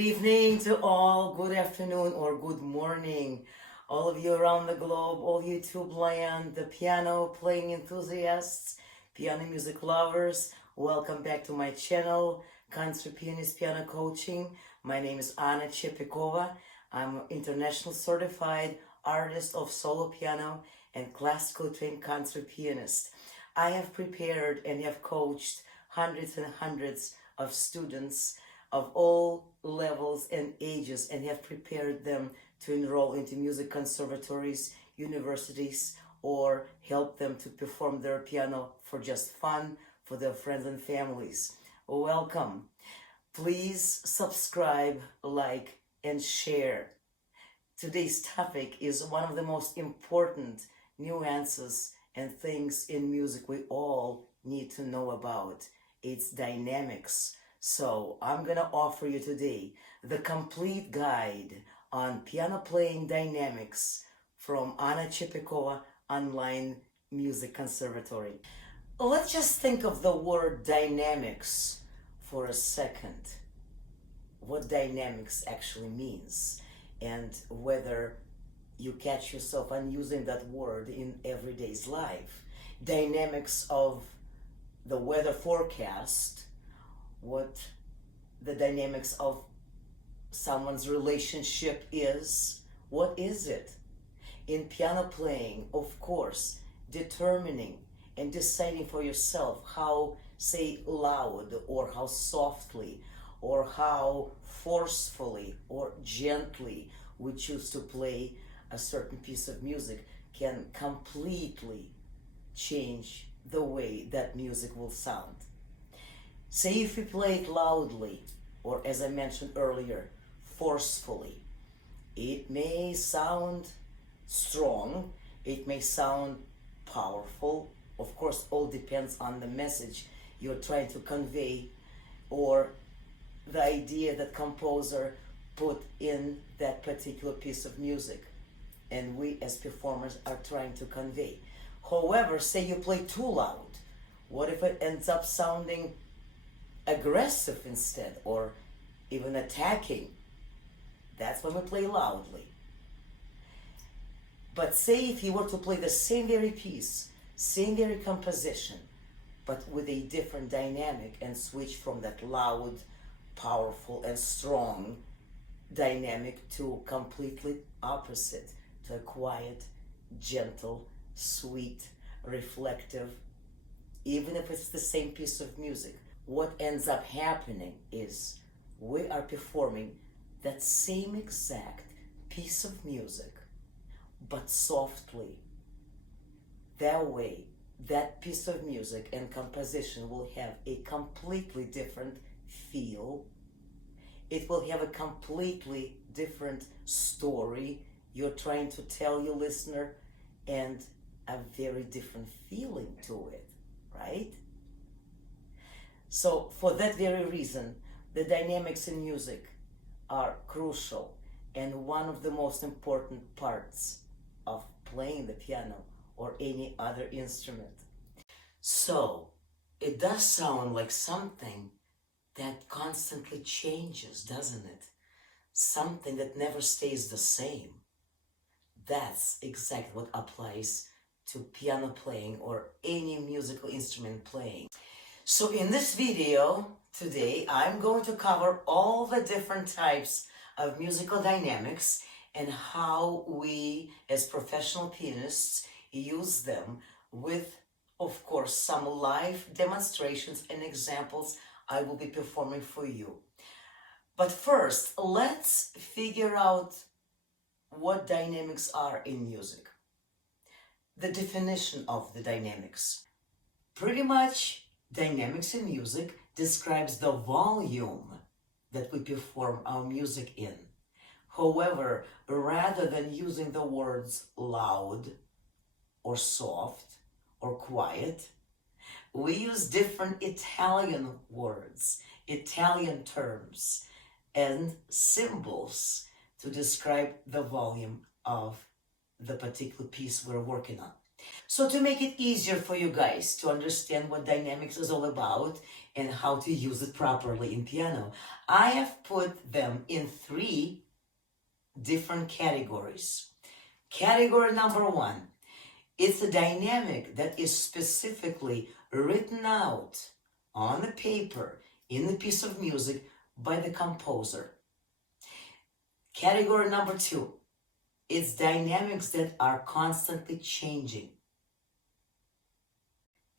evening to all, good afternoon or good morning, all of you around the globe, all YouTube land, the piano playing enthusiasts, piano music lovers. Welcome back to my channel, Concert Pianist Piano Coaching. My name is Anna Chepikova. I'm an international certified artist of solo piano and classical trained concert pianist. I have prepared and have coached hundreds and hundreds of students of all levels and ages and have prepared them to enroll into music conservatories, universities, or help them to perform their piano for just fun, for their friends and families. Welcome. Please subscribe, like, and share. Today's topic is one of the most important nuances and things in music we all need to know about. It's dynamics. So I'm gonna offer you today the complete guide on piano playing dynamics from Anna Chepikova Online Music Conservatory. Let's just think of the word dynamics for a second. What dynamics actually means and whether you catch yourself on using that word in everyday's life. Dynamics of the weather forecast, what the dynamics of someone's relationship is. What is it? In piano playing, of course, determining and deciding for yourself how, say, loud or how softly or how forcefully or gently we choose to play a certain piece of music can completely change the way that music will sound. Say if you play it loudly, or as I mentioned earlier, forcefully, it may sound strong, it may sound powerful. Of course, all depends on the message you're trying to convey or the idea that composer put in that particular piece of music and we as performers are trying to convey. However, say you play too loud, what if it ends up sounding aggressive instead, or even attacking? That's when we play loudly. But say if you were to play the same very piece, same very composition, but with a different dynamic and switch from that loud, powerful and strong dynamic to completely opposite, to a quiet, gentle, sweet, reflective, even if it's the same piece of music, what ends up happening is we are performing that same exact piece of music, but softly. That way, that piece of music and composition will have a completely different feel. It will have a completely different story you're trying to tell your listener and a very different feeling to it, right? So for that very reason, the dynamics in music are crucial and one of the most important parts of playing the piano or any other instrument. So it does sound like something that constantly changes, doesn't it? Something that never stays the same. That's exactly what applies to piano playing or any musical instrument playing. So in this video today, I'm going to cover all the different types of musical dynamics and how we as professional pianists use them with, of course, some live demonstrations and examples I will be performing for you. But first, let's figure out what dynamics are in music. The definition of the dynamics. Pretty much, dynamics in music describes the volume that we perform our music in. However, rather than using the words loud or soft or quiet, we use different Italian words, Italian terms, and symbols to describe the volume of the particular piece we're working on. So to make it easier for you guys to understand what dynamics is all about and how to use it properly in piano, I have put them in 3 different categories. Category number 1, it's a dynamic that is specifically written out on the paper in the piece of music by the composer. Category number 2, it's dynamics that are constantly changing.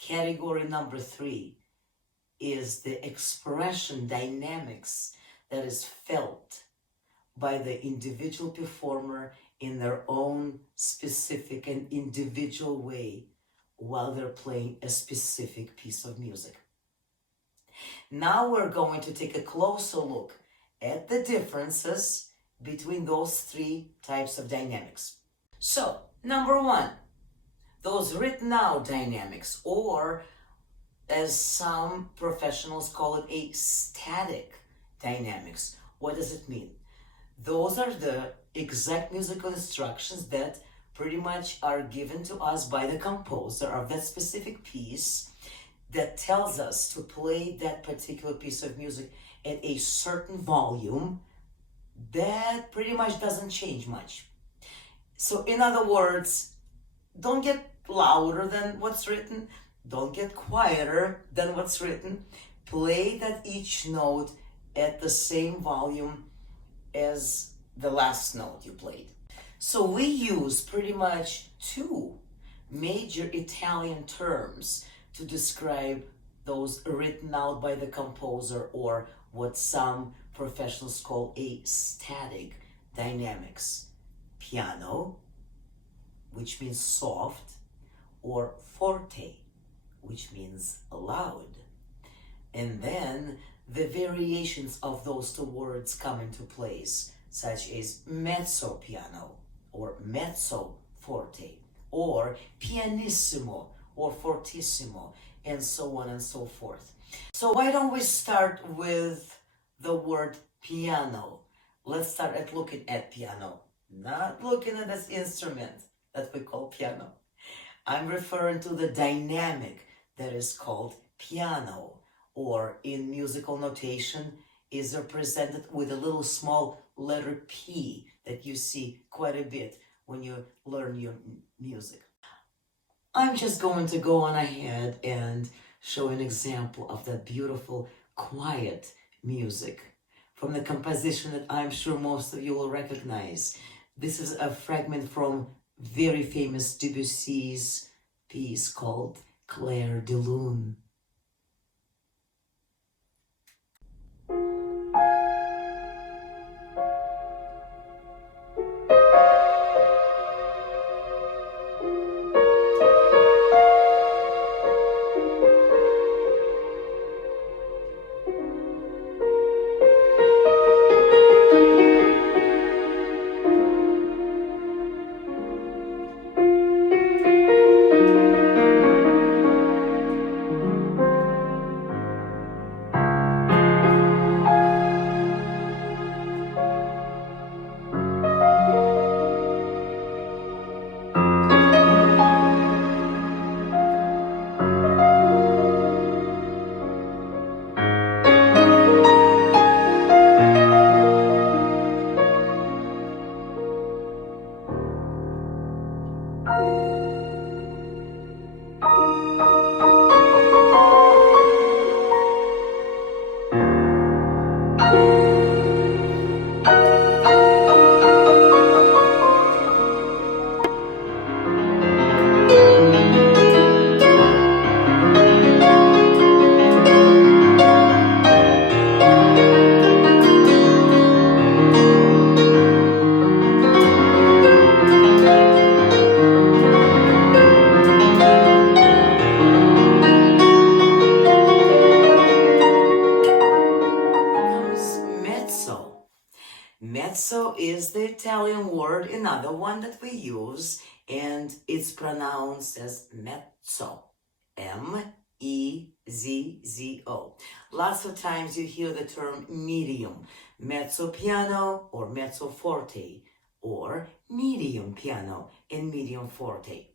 Category number 3 is the expression dynamics that is felt by the individual performer in their own specific and individual way while they're playing a specific piece of music. Now we're going to take a closer look at the differences between those 3 types of dynamics. So, number 1, those written out dynamics, or as some professionals call it, a static dynamics. What does it mean? Those are the exact musical instructions that pretty much are given to us by the composer of that specific piece that tells us to play that particular piece of music at a certain volume that pretty much doesn't change much. So in other words, don't get louder than what's written, don't get quieter than what's written. Play that each note at the same volume as the last note you played. So we use pretty much 2 major Italian terms to describe those written out by the composer, or what some professionals call a static dynamics. Piano, which means soft, or forte, which means loud. And then the variations of those 2 words come into place, such as mezzo piano or mezzo forte, or pianissimo or fortissimo, and so on and so forth. So why don't we start with the word piano? Let's start at looking at piano, not looking at this instrument that we call piano. I'm referring to the dynamic that is called piano, or in musical notation is represented with a little small letter P that you see quite a bit when you learn your music. I'm just going to go on ahead and show an example of that beautiful, quiet music from the composition that I'm sure most of you will recognize. This is a fragment from very famous Debussy's piece called Clair de Lune. Mezzo is the Italian word, another one that we use, and it's pronounced as mezzo, M-E-Z-Z-O. Lots of times you hear the term medium, mezzo piano or mezzo forte, or medium piano and medium forte.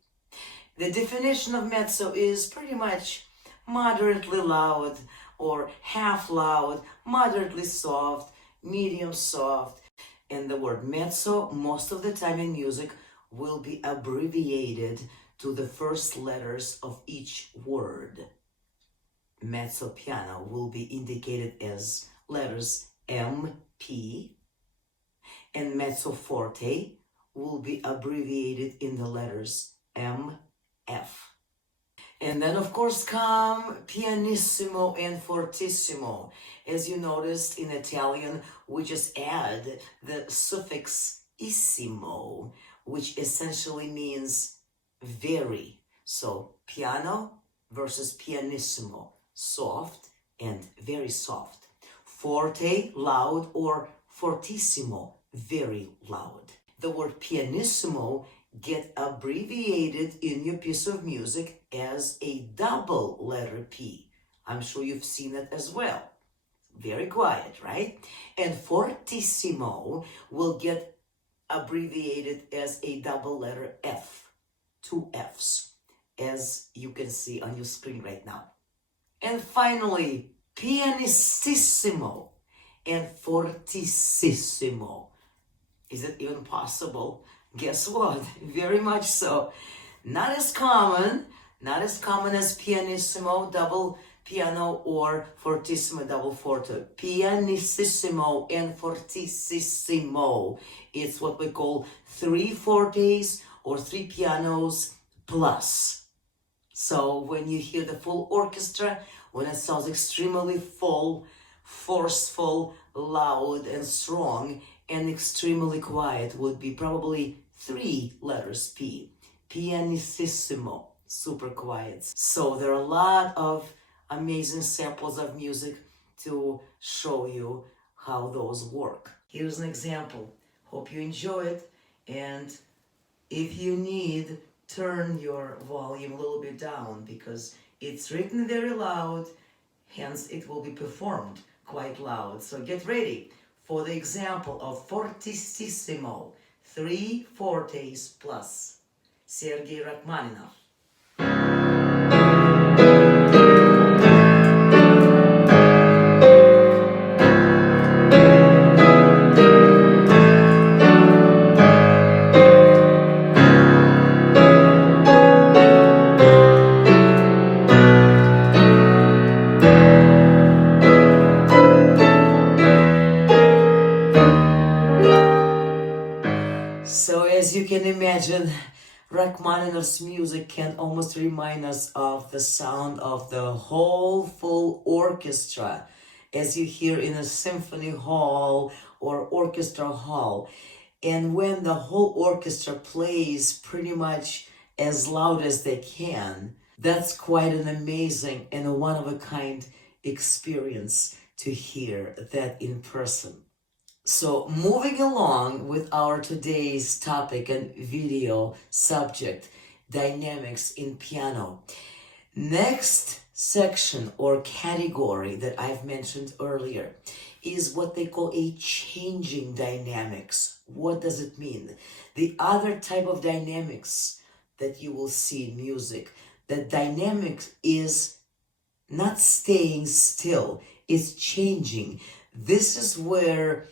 The definition of mezzo is pretty much moderately loud or half loud, moderately soft, medium soft. And the word mezzo, most of the time in music, will be abbreviated to the first letters of each word. Mezzo piano will be indicated as letters M, P, and mezzo forte will be abbreviated in the letters M, F. And then of course come pianissimo and fortissimo. As you noticed in Italian, we just add the suffix issimo, which essentially means very. So piano versus pianissimo, soft and very soft. Forte, loud, or fortissimo, very loud. The word pianissimo get abbreviated in your piece of music as a double letter P. I'm sure you've seen it as well. Very quiet, right? And fortissimo will get abbreviated as a double letter F, two Fs, as you can see on your screen right now. And finally, pianistissimo and fortissimo. Is it even possible? Guess what? Very much so. Not as common as pianissimo, double piano, or fortissimo, double forte. Pianissimo and fortissimo. It's what we call three fortes or three pianos plus. So when you hear the full orchestra, when it sounds extremely full, forceful, loud, and strong, and extremely quiet would be probably three letters P. Pianissimo, super quiet. So there are a lot of amazing samples of music to show you how those work. Here's an example. Hope you enjoy it, and if you need, turn your volume a little bit down because it's written very loud, hence it will be performed quite loud. So get ready for the example of fortissimo, three fortes plus, Sergei Rachmaninoff. So as you can imagine, Rachmaninoff's music can almost remind us of the sound of the whole full orchestra, as you hear in a symphony hall or orchestra hall. And when the whole orchestra plays pretty much as loud as they can, that's quite an amazing and a one-of-a-kind experience to hear that in person. So moving along with our today's topic and video subject, dynamics in piano. Next section or category that I've mentioned earlier is what they call a changing dynamics. What does it mean? The other type of dynamics that you will see in music, the dynamics is not staying still, it's changing. This is where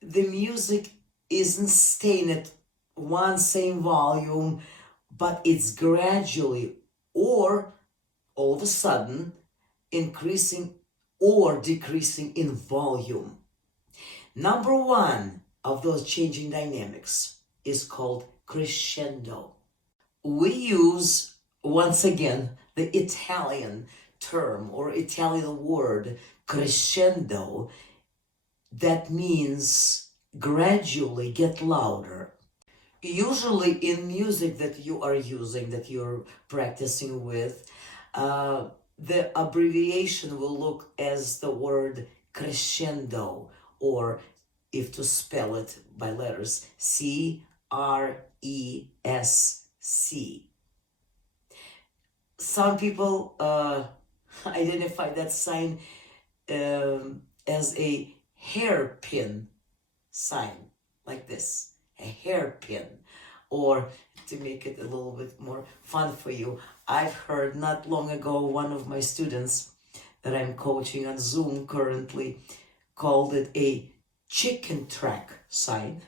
the music isn't staying at one same volume, but it's gradually or all of a sudden increasing or decreasing in volume. Number one of those changing dynamics is called crescendo. We use, once again, the Italian term or Italian word crescendo. That means gradually get louder. Usually in music that you are using, that you're practicing with, the abbreviation will look as the word crescendo, or if to spell it by letters, C-R-E-S-C. Some people identify that sign as a hairpin sign, like this, a hairpin. Or to make it a little bit more fun for you, I've heard not long ago one of my students that I'm coaching on Zoom currently called it a chicken track sign.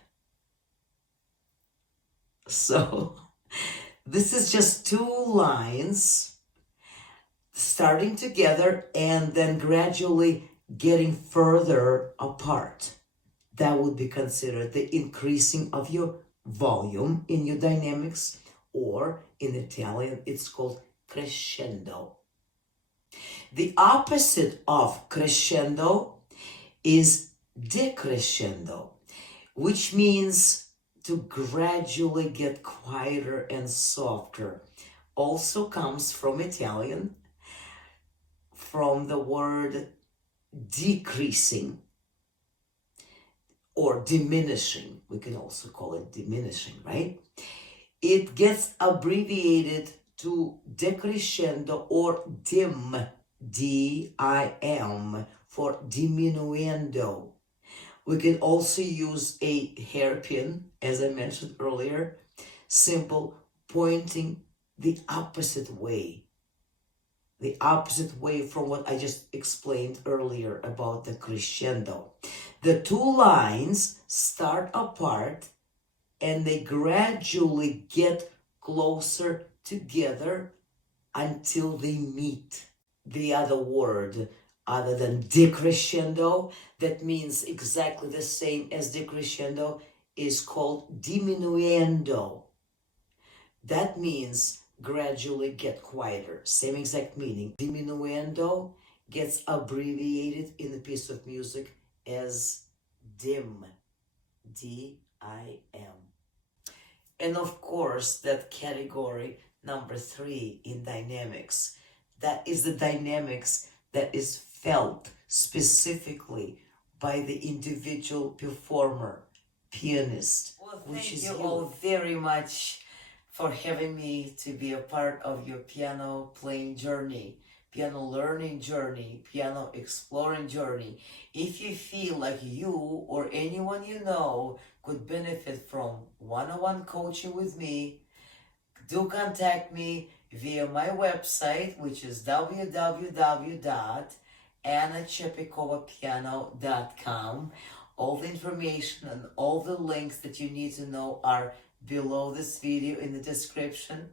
So this is just two lines starting together and then gradually getting further apart. That would be considered the increasing of your volume in your dynamics, or in Italian it's called crescendo. The opposite of crescendo is decrescendo, which means to gradually get quieter and softer. Also comes from Italian, from the word decreasing or diminishing. We can also call it diminishing, right? It gets abbreviated to decrescendo or dim, D-I-M, for diminuendo. We can also use a hairpin, as I mentioned earlier, simple, pointing the opposite way. The opposite way from what I just explained earlier about the crescendo. The two lines start apart and they gradually get closer together until they meet. The other word, other than decrescendo, that means exactly the same as decrescendo, is called diminuendo. That means gradually get quieter. Same exact meaning. Diminuendo gets abbreviated in a piece of music as dim, D-I-M. And of course, that category number 3 in dynamics, that is the dynamics that is felt specifically by the individual performer, pianist. Well, thank you all very much for having me to be a part of your piano playing journey, piano learning journey, piano exploring journey. If you feel like you or anyone you know could benefit from one-on-one coaching with me, do contact me via my website, which is www.annachepikovapiano.com. All the information and all the links that you need to know are below this video in the description.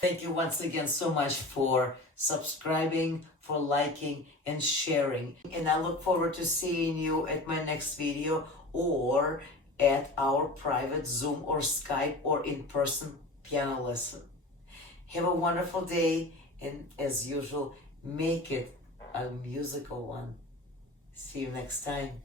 Thank you once again so much for subscribing, for liking and sharing. And I look forward to seeing you at my next video or at our private Zoom or Skype or in-person piano lesson. Have a wonderful day, and as usual, make it a musical one. See you next time.